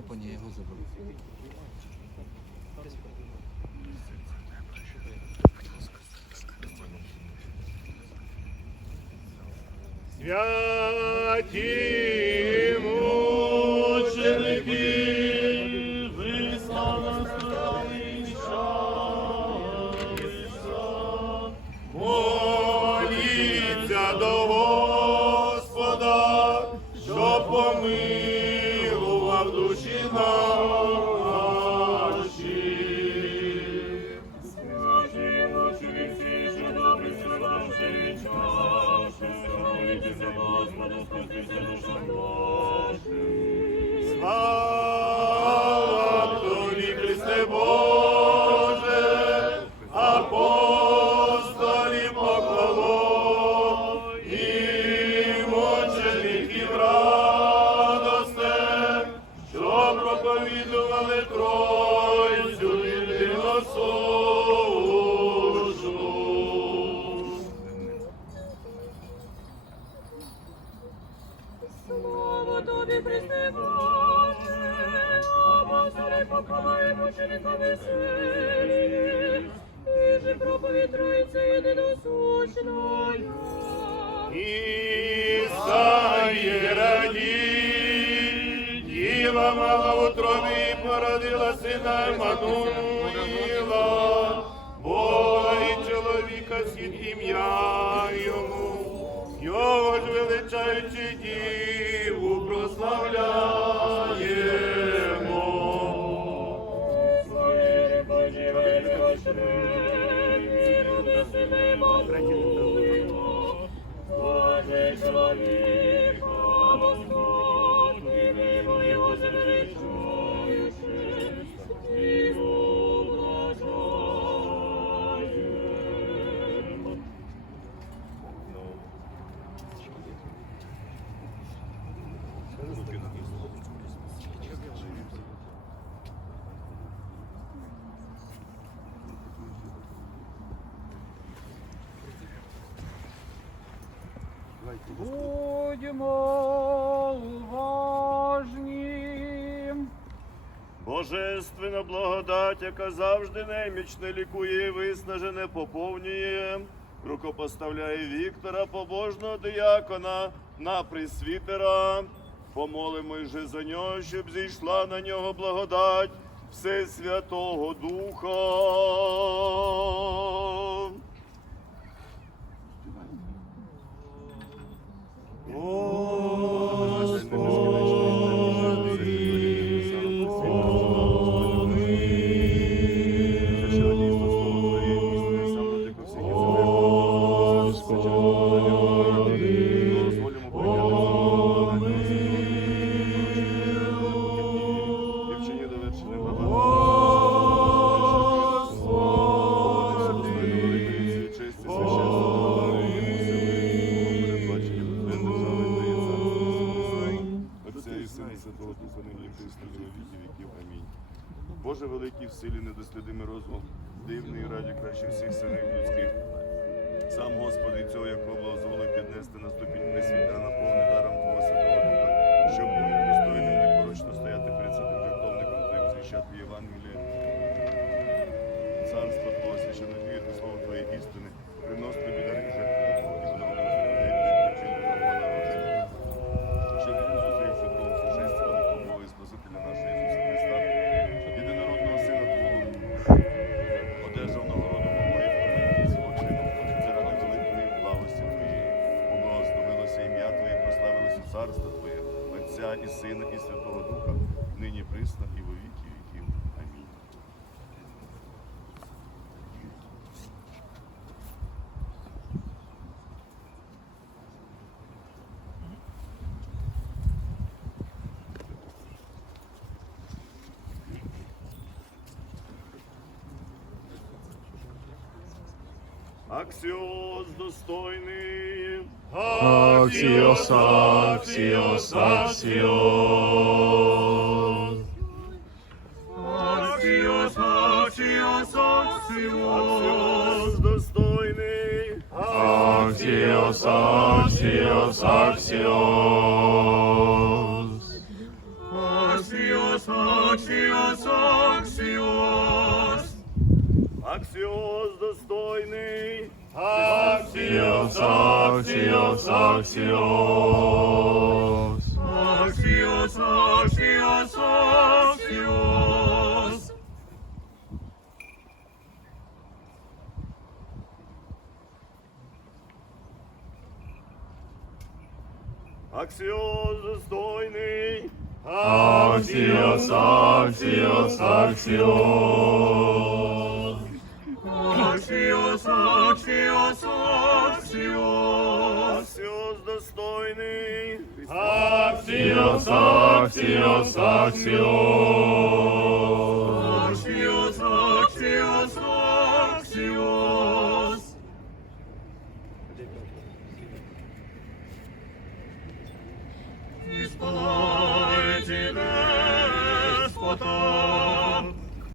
Японія його забила. Святі! Слава Тобі, Христе Боже, апостолі поклало і мучеників радосте, що проповідували Тройцю єдиносушну. Слава тобі, Христе Боже, Боже, поколаємо ученика веселі, і же проповідь Троїці єдиносущною. І самі раді, діва мала в утробі породила сина Еммануїла, Бога і чоловіка сід ім'я йому, його ж величаючи діву Боже чоловіка, Господь, і мимо його Будьмо уважні. Божественна благодать, яка завжди немічне лікує і виснажене поповнює, рукопоставляє Віктора, побожного диякона на присвітера. Помолимось же за нього, щоб зійшла на нього благодать Всесвятого Духа. Боже великий в силі, недослідимий розум, дивний раді краще всіх синів людських. Сина, і Святого Духа, нині присно і во віки віків. Амінь. Аксіос достойний. Аксіос, Аксіос, Аксіос. Аксіос, аксіос, Аксіос достойний. Аксіос, Аксіос, Аксіос. Аксіос, аксіос, аксіос. Axios. Axios, Axios, Axios. Аксіос достойний. Axios, Axios, Axios. Axios, Axios, Axios. Axios, Axios, Axios.